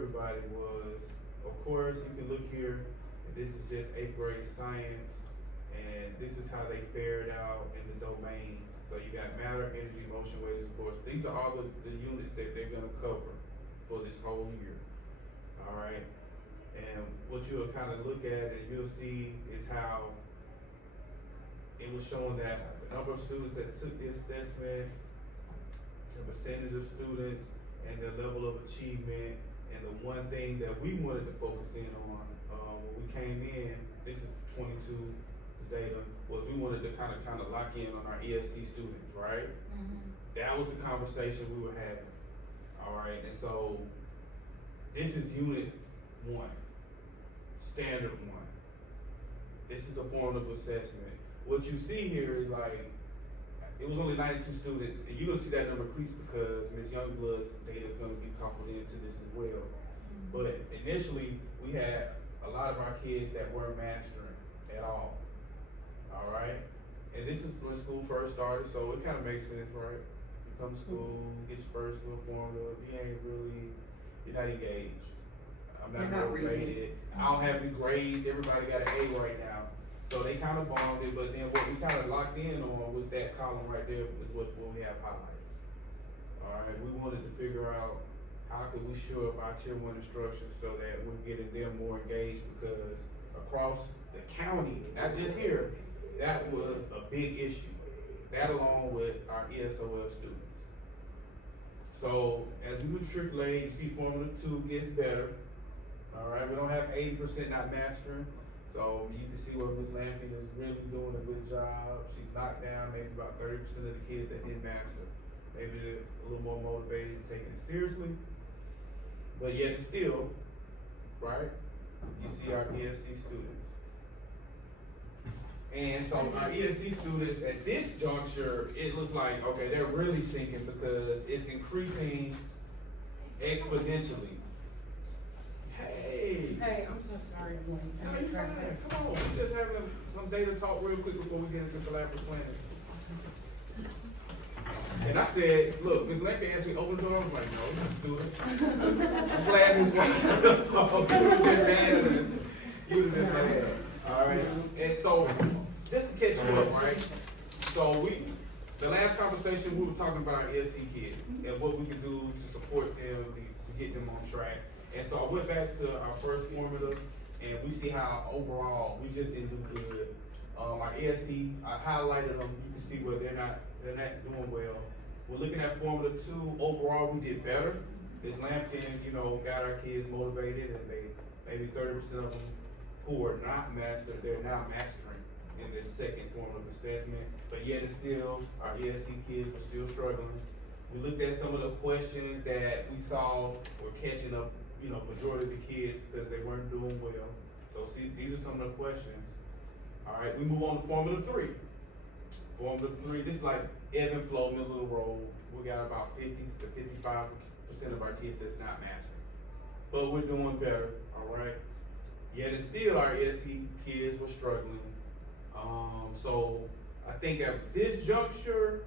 everybody was, of course, you can look here, and this is just 8th grade science, and this is how they fared out in the domains. So you got matter, energy, motion, waves, and force. These are all the units that they're gonna cover for this whole year. All right, and what you'll kind of look at and you'll see is how it was showing that the number of students that took the assessment, the percentage of students, and their level of achievement. And the one thing that we wanted to focus in on when we came in, this is 22's data, was we wanted to kind of lock in on our ESC students, right? Mm-hmm. That was the conversation we were having. All right, and so this is unit 1, standard 1. This is the formative assessment. What you see here is like, it was only 92 students, and you're gonna see that number increase because Ms. Youngblood's data is gonna be coupled into this as well. Mm-hmm. But initially, we had a lot of our kids that weren't mastering at all. All right, and this is when school first started, so it kind of makes sense, right? You come to school, get your first little formula, you're not engaged. I'm not motivated. I don't have any grades. Everybody got an A right now. So they kind of bonded, but then what we kind of locked in on was that column right there is what we have highlighted. All right, we wanted to figure out how could we shore up our tier 1 instruction so that we're getting them more engaged, because across the county, not just here, that was a big issue. That along with our ESOL students. So as we matriculate, you see Formula 2 gets better. All right, we don't have 80% not mastering. So you can see where Ms. Lampkin is really doing a good job. She's knocked down maybe about 30% of the kids that didn't master. Maybe they're a little more motivated and taking it seriously. But yet and still, right, you see our ESC students. And so our ESC students at this juncture, it looks like, okay, they're really sinking because it's increasing exponentially. Hey, I'm so sorry. No, you're fine. Come on, we're just having some data talk real quick before we get into collaborative planning. And I said, look, Ms. Lincoln asked me to open the door. I was like, no, it's a student. I'm glad Ms. Watson. You would have been mad at us. You would have been mad. All right. And so, just to catch you up, right? So the last conversation we were talking about our ESC kids and what we can do to support them to get them on track. And so I went back to our first formula, and we see how overall we just didn't do good. Our ESC, I highlighted them. You can see where they're not doing well. We're looking at Formula 2. Overall, we did better. Ms. Lampkin, got our kids motivated, and maybe 30% of them who were not mastered, they're now mastering in this second formative assessment. But yet and still, our ESC kids were still struggling. We looked at some of the questions that we saw were catching up, majority of the kids because they weren't doing well. So see, these are some of the questions. All right, we move on to Formula 3. Formula 3, this is like ebb and flow, middle of the road. We got about 50 to 55% of our kids that's not mastering. But we're doing better, all right? Yet and still our ESC kids were struggling. So I think at this juncture,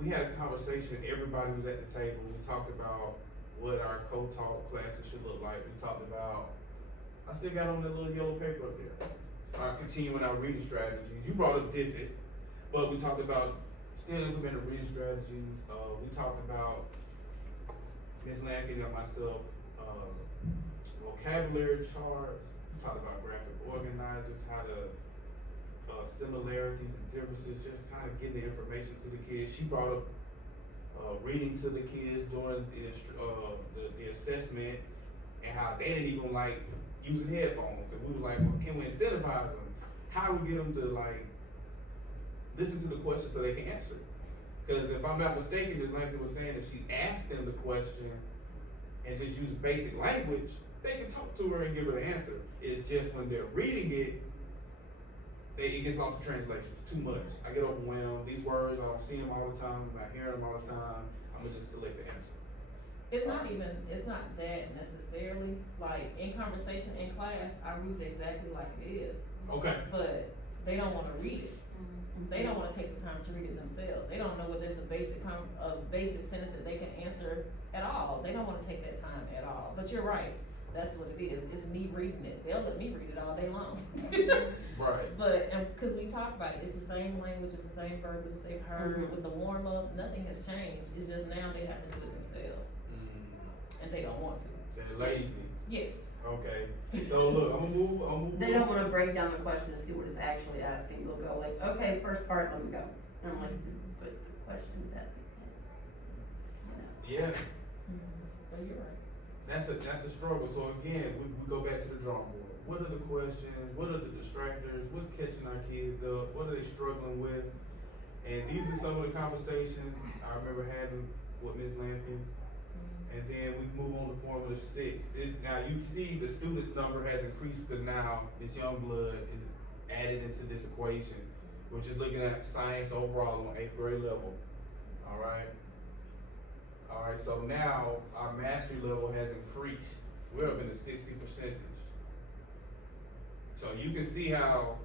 we had a conversation, everybody was at the table. We talked about what our co-taught classes should look like. We talked about, I still got on that little yellow paper up there. Continuing our reading strategies. You brought up DIFIT, but we talked about still implementing reading strategies. We talked about Ms. Lampkin and myself, vocabulary charts. We talked about graphic organizers, how to similarities and differences, just kind of getting the information to the kids. She brought up reading to the kids during the assessment, and how they didn't even like using headphones. And we were like, well, can we incentivize them? How do we get them to listen to the question so they can answer it? Because if I'm not mistaken, Ms. Lampkin was saying if she asked them the question and just use basic language, they can talk to her and give her the answer. It's just when they're reading it, it gets lost in translation. It's too much. I get overwhelmed. These words, I don't see them all the time. I'm not hearing them all the time. I'm gonna just select the answer. It's not that necessarily. Like in conversation in class, I read it exactly like it is. Okay. But they don't want to read it. They don't wanna take the time to read it themselves. They don't know whether it's a basic sentence that they can answer at all. They don't wanna take that time at all. But you're right, that's what it is. It's me reading it. They'll let me read it all day long. Right. But, cause we talked about it, it's the same language, it's the same verbiage they've heard with the warm up, nothing has changed. It's just now they have to do it themselves. And they don't want to. They're lazy. Yes. Okay. So look, I'm gonna move. They don't wanna break down the question to see what it's actually asking. They'll go like, okay, first part, let me go. And I'm like, but the question's at the end. Yeah. But you're right. That's a struggle. So again, we go back to the drawing board. What are the questions? What are the distractors? What's catching our kids up? What are they struggling with? And these are some of the conversations I remember having with Ms. Lampkin. And then we move on to Formula 6. Now you see the students number has increased because now this young blood is added into this equation. We're just looking at science overall on 8th grade level. All right, so now our mastery level has increased. We're up in the 60%. So you can see how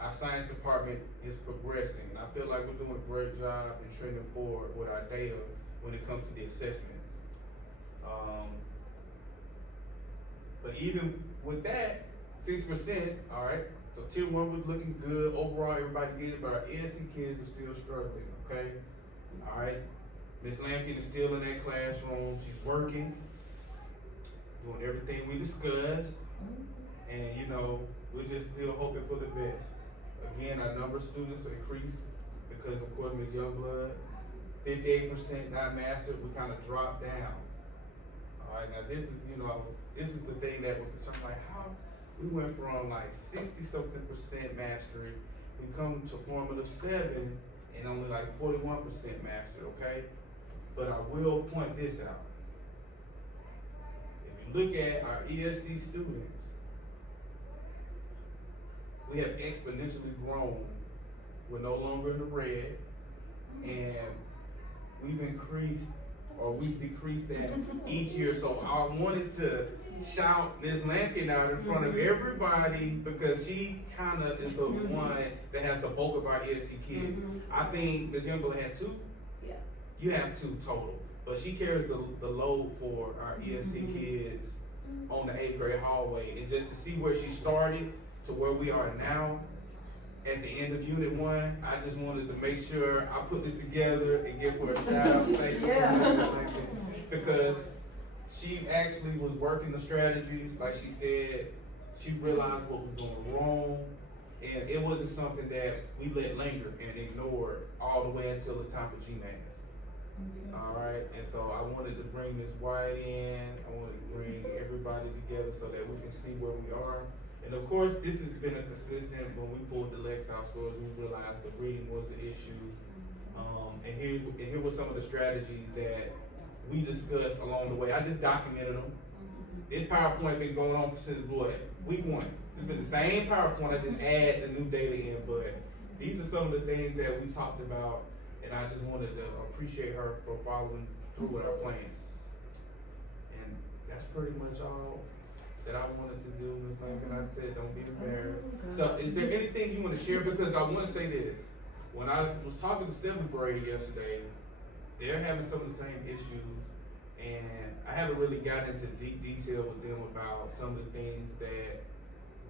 our science department is progressing. And I feel like we're doing a great job in trending forward with our data when it comes to the assessments. But even with that, 6%, all right, so tier 1 was looking good. Overall, everybody gets it, but our ESC kids are still struggling, okay? All right, Ms. Lampkin is still in that classroom. She's working, doing everything we discussed, and you know, we're just still hoping for the best. Again, our number of students are increased because, of course, Ms. Youngblood, 58% not mastered, we kind of dropped down. All right, now this is the thing that was concerned, like how we went from like 60-something% mastery, we come to formative 7 and only like 41% mastered, okay? But I will point this out. If you look at our ESC students, we have exponentially grown. We're no longer in the red, and we've decreased that each year. So I wanted to shout Ms. Lampkin out in front of everybody because she kind of is the one that has the bulk of our ESC kids. I think Ms. Youngblood has 2. Yeah. You have 2 total, but she carries the load for our ESC kids on the 8th grade hallway. And just to see where she started to where we are now, at the end of Unit 1, I just wanted to make sure I put this together and give her a shout out. Thank you so much, because she actually was working the strategies. Like she said, she realized what was going wrong, and it wasn't something that we let linger and ignored all the way until it's time for GMAS. All right, and so I wanted to bring Ms. White in. I wanted to bring everybody together so that we can see where we are. And of course, this has been a consistent, when we pulled the Lexile scores, we realized the reading was an issue. And here were some of the strategies that we discussed along the way. I just documented them. This PowerPoint been going on since week 1. It's been the same PowerPoint, I just add the new data in, but these are some of the things that we talked about, and I just wanted to appreciate her for following through with our plan. And that's pretty much all that I wanted to do, Ms. Lampkin. I said, don't be embarrassed. So is there anything you want to share? Because I want to say this. When I was talking to 7th grade yesterday, they're having some of the same issues, and I haven't really gotten into deep detail with them about some of the things that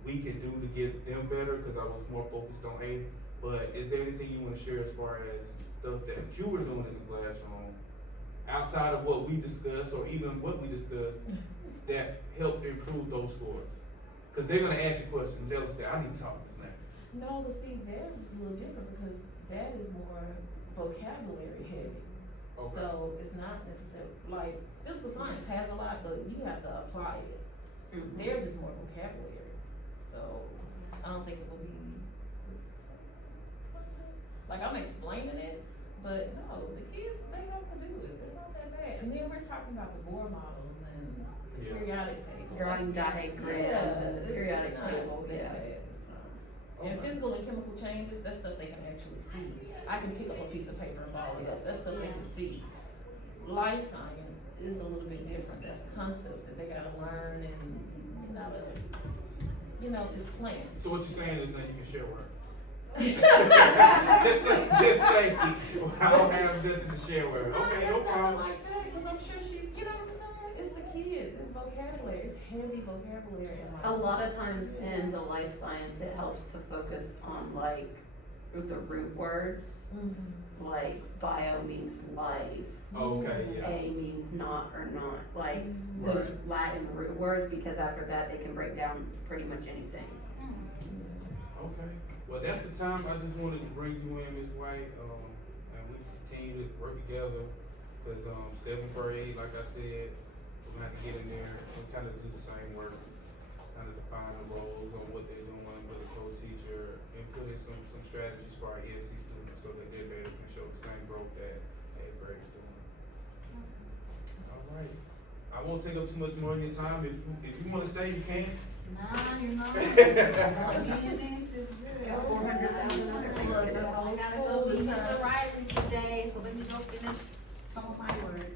we can do to get them better, because I was more focused on 8. But is there anything you want to share as far as stuff that you were doing in the classroom, outside of what we discussed, or even what we discussed, that helped improve those scores? Because they're going to ask you questions. They'll say, I need to talk to this now. No, but see, theirs is a little different because that is more vocabulary heavy. Okay. So it's not necessarily, like, physical science has a lot, but you have to apply it. Theirs is more vocabulary. So I don't think it will be the same. Like, I'm explaining it, but no, the kids, they have to do it. It's not that bad. And then we're talking about the Bohr models and periodic table. Drawing diagram, the periodic table, yeah. And physical and chemical changes, that's stuff they can actually see. I can pick up a piece of paper and ball it up. That's stuff they can see. Life science is a little bit different. That's concepts that they gotta learn, and it's plants. So what you're saying is that you can share work? Just say, I don't have nothing to share with her. Okay, no It's not problem. like that, cause I'm sure she's, you know what I'm saying? It's the kids, it's vocabulary, it's heavy vocabulary in life A lot of science. times in the life science, it helps to focus on like the root words, like bio means life, Okay, yeah. A means not or not, like those Right. Latin root words, because after that, they can break down pretty much anything. Okay. Well, that's the time I just wanted to bring you in, Ms. White, and we can continue to work together. Cause, 7th grade, like I said, we're gonna have to get in there and kind of do the same work. Kind of define the roles on what they're doing with the co-teacher and put in some strategies for our ESC students so that they're better can show the same growth that 8th grade is doing. Alright. I won't take up too much more of your time. If you wanna stay, you can. Nah, you know. Business is good. 400,000 other things. Look, I gotta go meet Mr. Riley today, so let me go finish some of my work.